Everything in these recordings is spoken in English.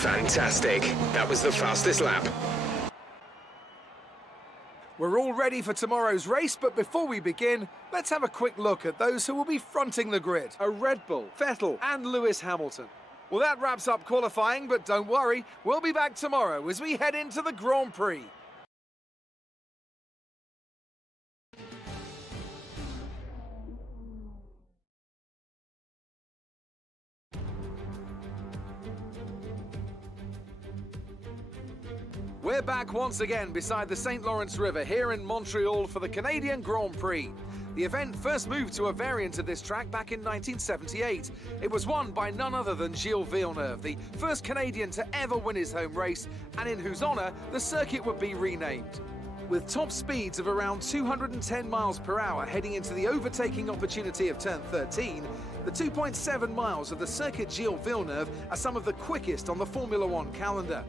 Fantastic. That was the fastest lap. We're all ready for tomorrow's race, but before we begin, let's have a quick look at those who will be fronting the grid. A Red Bull, Vettel and Lewis Hamilton. Well, that wraps up qualifying, but don't worry, we'll be back tomorrow as we head into the Grand Prix. We're back once again beside the St. Lawrence River here in Montreal for the Canadian Grand Prix. The event first moved to a variant of this track back in 1978. It was won by none other than Gilles Villeneuve, the first Canadian to ever win his home race, and in whose honour the circuit would be renamed. With top speeds of around 210 miles per hour heading into the overtaking opportunity of turn 13, the 2.7 miles of the circuit Gilles Villeneuve are some of the quickest on the Formula One calendar.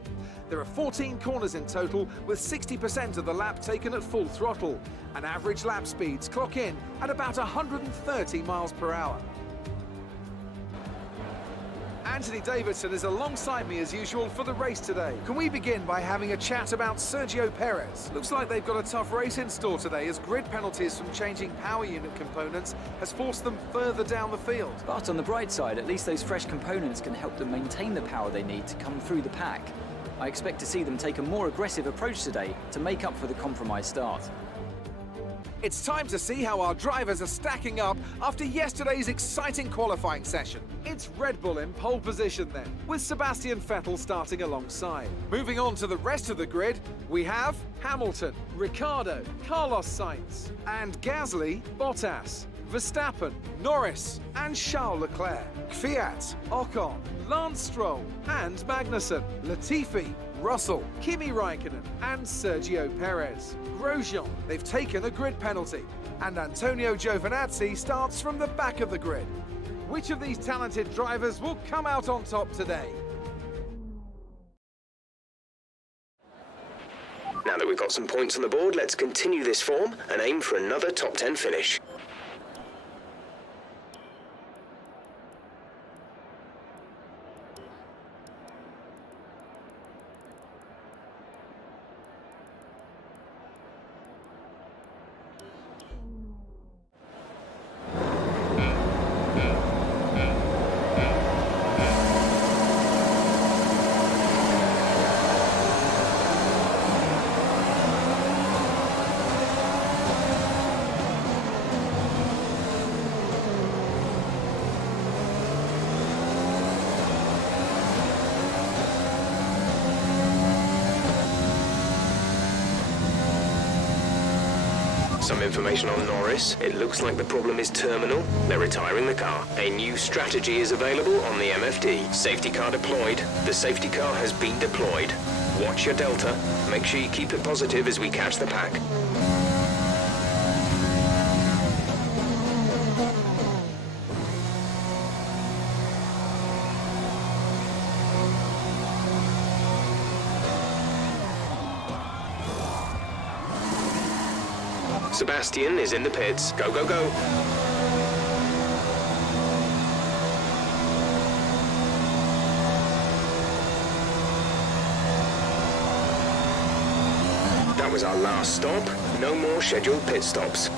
There are 14 corners in total, with 60% of the lap taken at full throttle, and average lap speeds clock in at about 130 miles per hour. Anthony Davidson is alongside me as usual for the race today. Can we begin by having a chat about Sergio Perez? Looks like they've got a tough race in store today as grid penalties from changing power unit components has forced them further down the field. But on the bright side, at least those fresh components can help them maintain the power they need to come through the pack. I expect to see them take a more aggressive approach today to make up for the compromised start. It's time to see how our drivers are stacking up after yesterday's exciting qualifying session. It's Red Bull in pole position then, with Sebastian Vettel starting alongside. Moving on to the rest of the grid, we have Hamilton, Ricciardo, Carlos Sainz, and Gasly, Bottas, Verstappen, Norris, and Charles Leclerc, Kvyat, Ocon, Lance Stroll, and Magnussen, Latifi, Russell, Kimi Raikkonen, and Sergio Perez. Grosjean, they've taken a grid penalty, and Antonio Giovinazzi starts from the back of the grid. Which of these talented drivers will come out on top today? Now that we've got some points on the board, let's continue this form and aim for another top 10 finish. Some information on Norris. It looks like the problem is terminal. They're retiring the car. A new strategy is available on the MFD. Safety car deployed. The safety car has been deployed. Watch your delta. Make sure you keep it positive as we catch the pack. Sebastian is in the pits. Go, go, go. That was our last stop. No more scheduled pit stops.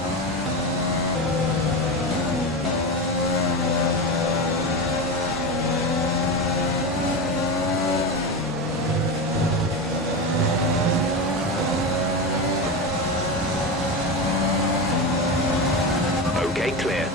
Okay, clear.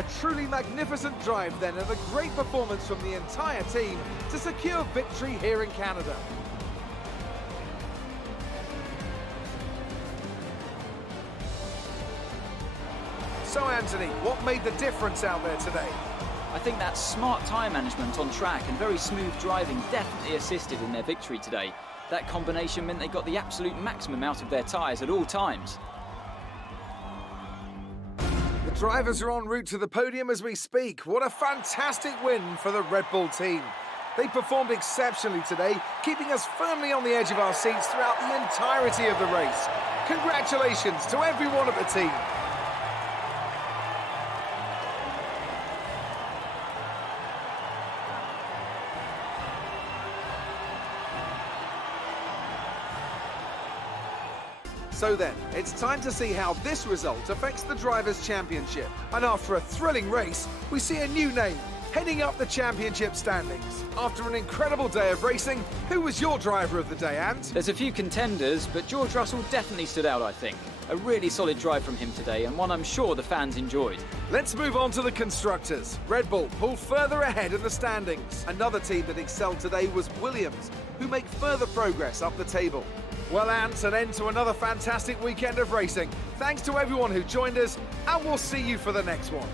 A truly magnificent drive then, and a great performance from the entire team to secure victory here in Canada. So Anthony, what made the difference out there today? I think that smart tyre management on track and very smooth driving definitely assisted in their victory today. That combination meant they got the absolute maximum out of their tyres at all times. The drivers are en route to the podium as we speak. What a fantastic win for the Red Bull team. They performed exceptionally today, keeping us firmly on the edge of our seats throughout the entirety of the race. Congratulations to everyone at the team. So then, it's time to see how this result affects the Drivers' Championship. And after a thrilling race, we see a new name heading up the championship standings. After an incredible day of racing, who was your driver of the day, Ant? There's a few contenders, but George Russell definitely stood out, I think. A really solid drive from him today, and one I'm sure the fans enjoyed. Let's move on to the constructors. Red Bull pulled further ahead in the standings. Another team that excelled today was Williams, who make further progress up the table. Well, Ant, an end to another fantastic weekend of racing. Thanks to everyone who joined us, and we'll see you for the next one.